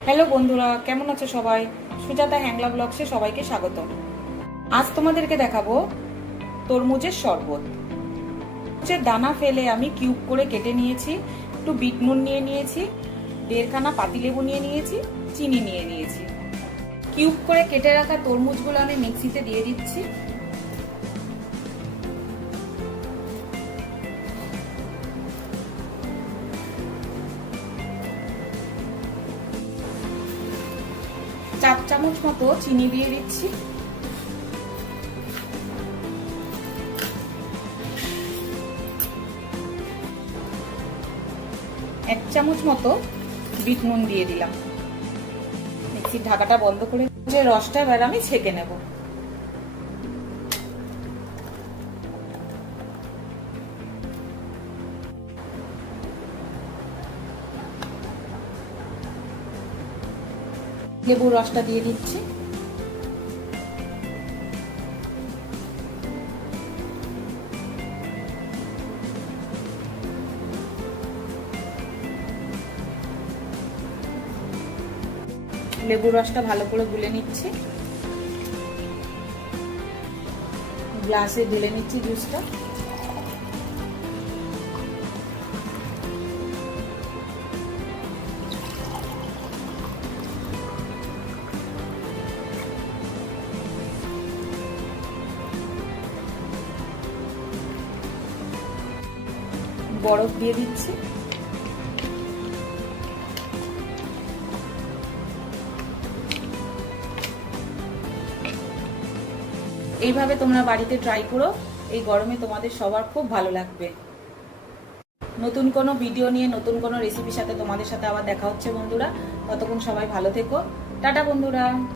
Hello বন্ধুরা, কেমন আছো সবাই? সুজাতা হ্যাংলা ব্লগসে সবাইকে স্বাগত। আজ তোমাদেরকে দেখাবো তরমুজের শরবত। তরমুজের দানা ফেলে আমি কিউব করে কেটে নিয়েছি, একটু বিট নুন নিয়ে নিয়েছি, 1.5 খানা পাতিলেবু নিয়ে নিয়েছি, চিনি নিয়ে নিয়েছি। কিউব করে কেটে রাখা তরমুজগুলো আমি মিক্সিতে দিয়ে দিচ্ছি। চার চামচ মতো চিনি দিয়ে দিচ্ছি। এক চামচ মতো বিট নুন দিয়ে দিলাম। মিক্সির ঢাকাটা বন্ধ করে যে রসটা এবার আমি ছেঁকে নেব। লেবুর রসটা দিয়ে দিচ্ছি। লেবুর রসটা ভালো করে গুলে নিচ্ছি, গ্লাসে ঢেলে নিচ্ছি জুসটা। বরফ দিয়ে দিচ্ছি। এইভাবে তোমরা বাড়িতে ট্রাই করো, এই গরমে তোমাদের সবার খুব ভালো লাগবে। নতুন কোনো ভিডিও নিয়ে নতুন কোনো রেসিপির সাথে তোমাদের সাথে আবার দেখা হচ্ছে বন্ধুরা। ততক্ষণ সবাই ভালো থেকো। টাটা বন্ধুরা।